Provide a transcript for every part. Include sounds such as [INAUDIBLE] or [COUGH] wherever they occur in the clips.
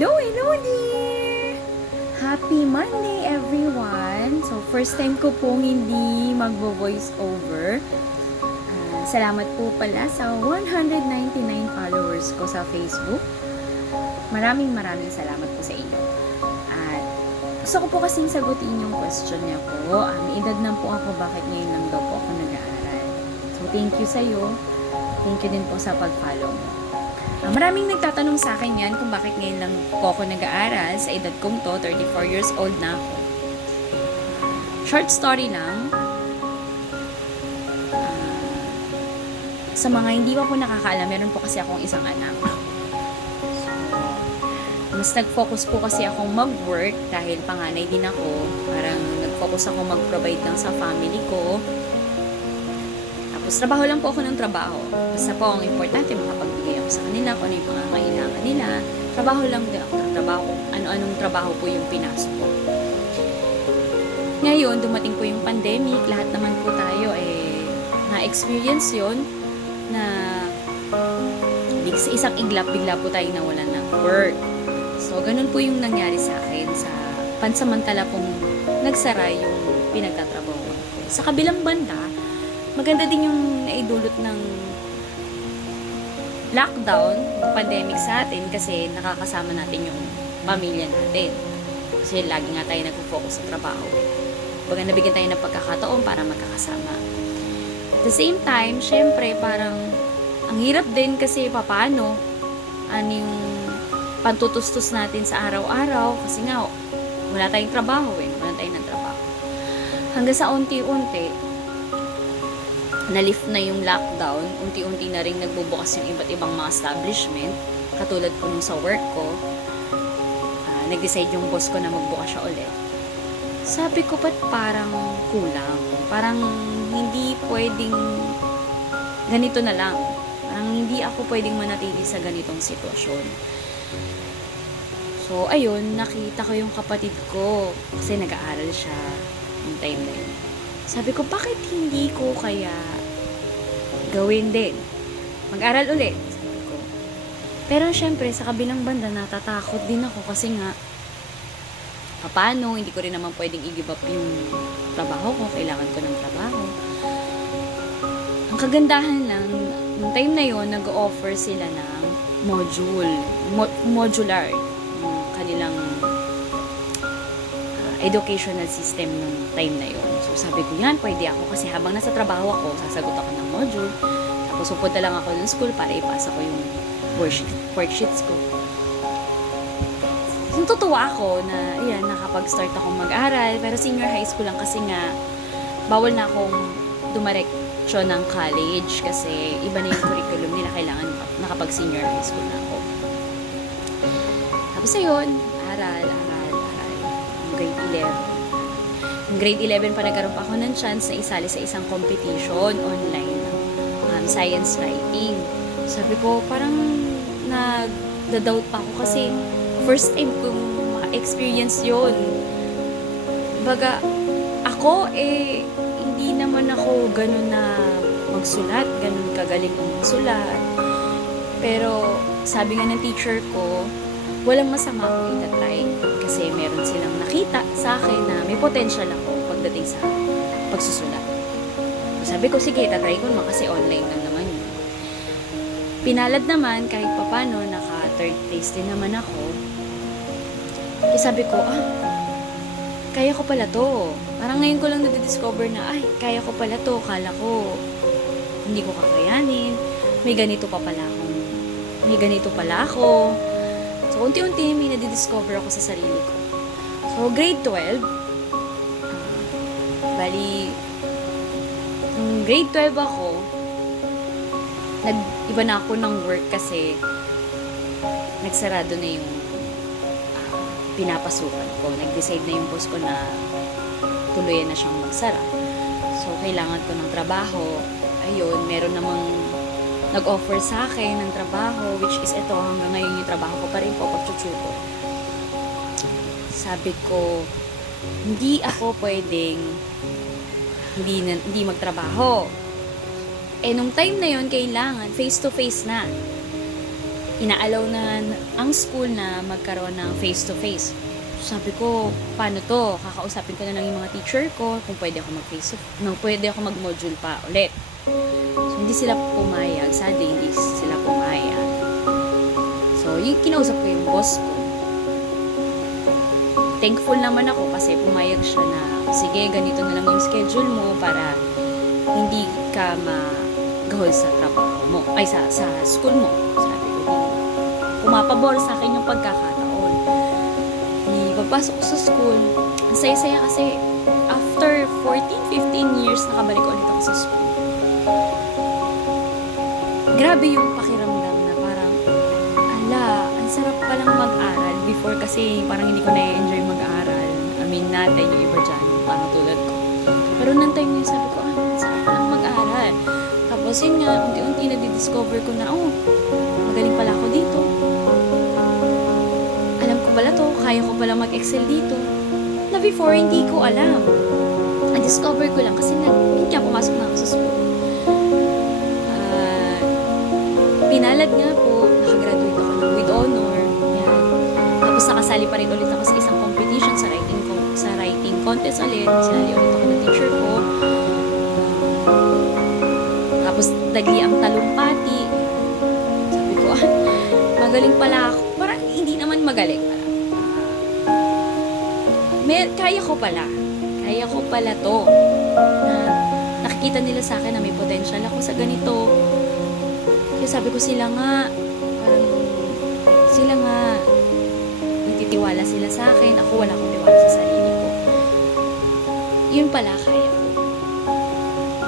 Hello, hello dear! Happy Monday everyone! So first time ko pong hindi magvo-voice over. Ah, salamat po pala sa 199 followers ko sa Facebook. Maraming maraming salamat po sa inyo. At gusto ko po kasing sagutin yung question niya po. Ah, may edad na po ako, bakit ngayon lang daw po ako nag-aaral? So thank you sa'yo. Thank you din po sa pag-follow mo. Maraming nagtatanong sa akin yan kung bakit ngayon lang po ako nag-aaral sa edad kong to, 34 years old na ako. Short story lang. Ah, sa mga hindi pa po nakakaalam, meron po kasi akong isang anak. So, mas nag-focus po kasi akong mag-work dahil panganay din ako. Parang nag-focus ako mag-provide lang sa family ko. Tapos, trabaho lang po ako ng trabaho. Basta po, ang importante, makapagbigay ako sa kanila kung ano yung mga kailangan nila. Trabaho lang din ako ng trabaho. Ano-anong trabaho po yung pinasok ko. Ngayon, dumating po yung pandemic. Lahat naman po tayo, eh, na-experience yon na sa isang iglap, bigla po tayo nawalan ng work. So, ganun po yung nangyari sa akin sa pansamantala pong nagsara yung pinagtatrabaho ko. Sa kabilang banda, maganda din yung naidulot ng lockdown, pandemic sa atin kasi nakakasama natin yung pamilya natin. Kasi lagi nga tayo nagpo-focus sa trabaho. Baga nabigyan tayo ng pagkakataon para magkakasama. At the same time, syempre parang ang hirap din kasi papano ano yung pantutustos natin sa araw-araw kasi nga wala tayong trabaho eh. Wala tayong ng trabaho. Hanggang sa unti-unti, na-lift na yung lockdown, unti-unti na rin nagbubukas yung iba't ibang mga establishment. Katulad po nung sa work ko, ah, nag-decide yung boss ko na magbukas siya ulit. Sabi ko, ba't parang kulang? Parang hindi pwedeng ganito na lang. Parang hindi ako pwedeng manatili sa ganitong sitwasyon. So, ayun, nakita ko yung kapatid ko kasi nag-aaral siya yung time na yun. Sabi ko, bakit hindi ko kaya gawin din? Mag-aral ulit. Pero syempre, sa kabilang banda, natatakot din ako kasi nga, paano, hindi ko rin naman pwedeng i-give up yung trabaho ko, kailangan ko ng trabaho. Ang kagandahan lang, nung time na yon nag-offer sila ng module, mo- modular, yung kanilang ah, educational system nung time na yon. So sabi ko yan, pwede ako kasi habang nasa trabaho ako, sasagot ako ng module. Tapos pupunta lang ako ng school para ipasa ko yung worksheet, worksheets ko. Natutuwa ako na, ayan, nakapag-start akong mag-aral. Pero senior high school lang kasi nga, bawal na akong dumareksyon ng college kasi iba na yung curriculum nila. Kailangan nakapag-senior high school na ako. Tapos ayun, aral, aral, aral. Grade 11. Grade 11 pa nagkaroon pa ako ng chance na isali sa isang competition online um, science writing. Sabi ko, parang nag-doubt pa ako kasi first time kong ma-experience yun. Baga, ako eh, hindi naman ako ganun na magsulat, ganun kagaling kong magsulat. Pero, sabi nga ng teacher ko, walang masama kung itatry. Kasi meron silang nakita sa akin na may potential ako pagdating sa pagsusulat. Sabi ko, sige, itatry ko naman kasi online lang naman yun. Pinalad naman, kahit papano, naka third place din naman ako. Kaya sabi ko, ah, kaya ko pala to. Parang ngayon ko lang nadidiscover na, ay, kaya ko pala to. Kala ko, hindi ko kakayanin. May ganito pa pala akong, may ganito pala ako. So, unti-unti may nadidiscover ako sa sarili ko. So, grade 12, ah, bali, nung grade 12 ako, nag-iba na ako ng work kasi nagsarado na yung ah, pinapasukan ko. Nag-decide na yung boss ko na tuluyan na siyang magsara. So, kailangan ko ng trabaho. Ayun, meron namang nag-offer sa akin ng trabaho, which is ito, hanggang ngayon yung trabaho ko pa rin po, pagchuchuto. Sabi ko, hindi ako pwedeng hindi, na, hindi magtrabaho. Eh, nung time na yon kailangan face-to-face na. inaalaw na ang school na magkaroon ng face-to-face. Sabi ko, paano to? Kakausapin ko na lang yung mga teacher ko kung pwede ako mag-face no, pwede ako mag-module pa ulit. So, hindi sila pumayag. Sadly, hindi sila pumayag. So, yung kinausap ko yung boss ko. Thankful naman ako kasi pumayag siya na, sige, ganito na lang yung schedule mo para hindi ka magahol sa trabaho mo. Ay, sa, sa school mo. Sabi ko, di, pumapabor sa akin yung pagkakataon. Di, pagpasok ko sa school, ang saya-saya kasi after 14-15 years, nakabalik ulit ako sa school. Grabe yung pakiramdam na parang, ala, ang sarap palang mag-aral. Before kasi parang hindi ko na-enjoy mean, natin yung iba dyan, parang tulad ko. Pero nang time yun, sabi ko, ah, sarap palang mag-aral. Tapos yun nga, unti-unti na-discover ko na, oh, magaling pala ako dito. Alam ko pala to, kaya ko pala mag-excel dito. Na before, hindi ko alam. Na-discover ko lang kasi nag, hindi pumasok na ako sa school. Ah, pinalad nga po, nakagraduate ako ng with honor. Yan. Tapos nakasali pa rin ulit ako sa contest ulit. Sinali ulit ako ng teacher ko. Tapos dagli ang talumpati. Sabi ko, ah, [LAUGHS] magaling pala ako. Parang hindi naman magaling. Parang, may, kaya ko pala. Kaya ko pala to. Na nakikita nila sa akin na may potential ako sa ganito. Kaya sabi ko sila nga, parang sila nga, nagtitiwala sila sa akin. Ako wala akong tiwala sa sarili. Yun pala kaya ko.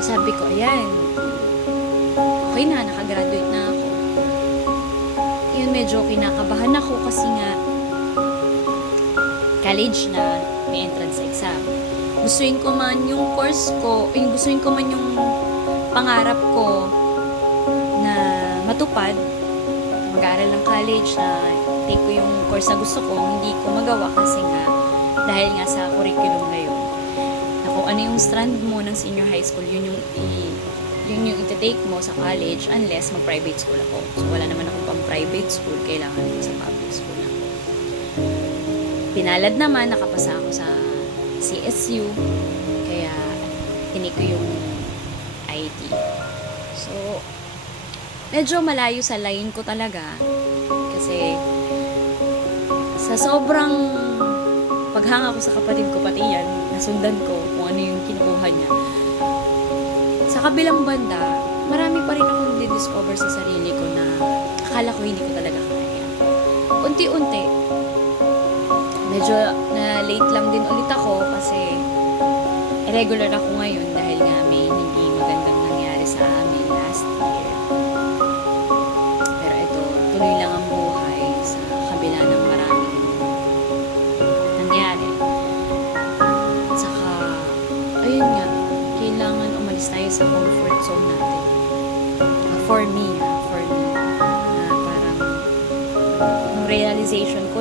Sabi ko, ayan, okay na, nakagraduate na ako. Yun, medyo kinakabahan ako kasi nga, college na, may entrance exam. Gustuin ko man yung course ko, yung gustuin ko man yung pangarap ko na matupad, mag-aaral ng college na take ko yung course na gusto ko, hindi ko magawa kasi nga, dahil nga sa curriculum kung ano yung strand mo ng senior high school, yun yung i- yun yung iti-take mo sa college unless mag-private school ako. So, wala naman akong pang-private school, kailangan ko sa public school lang. Pinalad naman, nakapasa ako sa CSU, kaya tinik ko yung IT. So, medyo malayo sa line ko talaga kasi sa sobrang paghanga ko sa kapatid ko pati yan, nasundan ko kung ano yung kinukuha niya. Sa kabilang banda, marami pa rin akong discover sa sarili ko na akala ko hindi ko talaga kaya. Unti-unti, medyo na late lang din ulit ako kasi irregular ako ngayon dahil nga may hindi magandang nangyari sa amin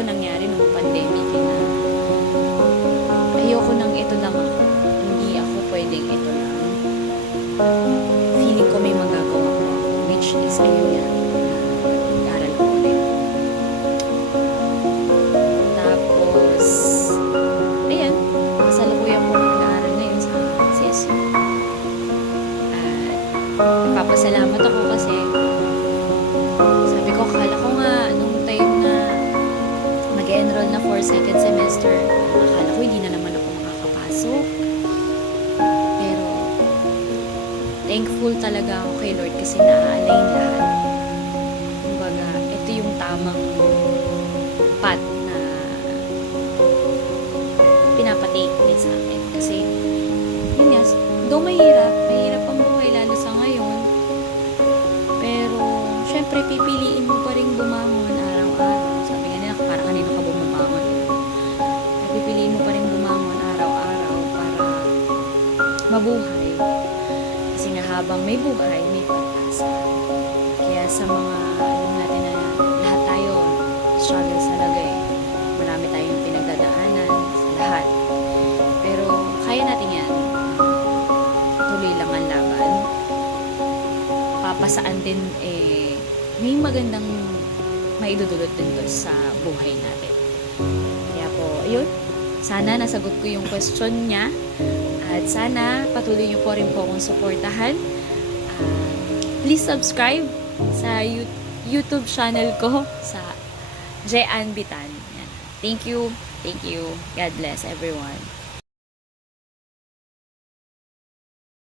nangyari nung makakapasok. Pero, thankful talaga ako kay Lord kasi naa-align lahat. Kumbaga, ito yung tamang path na pinapatake ulit sa akin. Kasi, yun nga, though mahirap, mahirap ang buhay lalo sa ngayon, pero, syempre, pipiliin mo pa rin bumangon mabuhay. Kasi nga habang may buhay, may pag-asa. Kaya sa mga, alam natin na lahat tayo struggle sa lagay. Marami tayong pinagdadaanan sa lahat. Pero kaya natin yan. Tuloy lang ang laban. Papasaan din eh, may magandang may dudulot din doon sa buhay natin. Kaya po, ayun, sana nasagot ko yung question niya at sana patuloy niyo po rin po akong suportahan. Ah, please subscribe sa You- YouTube channel ko [LAUGHS] sa Jean Bitan. Thank you. Thank you. God bless everyone.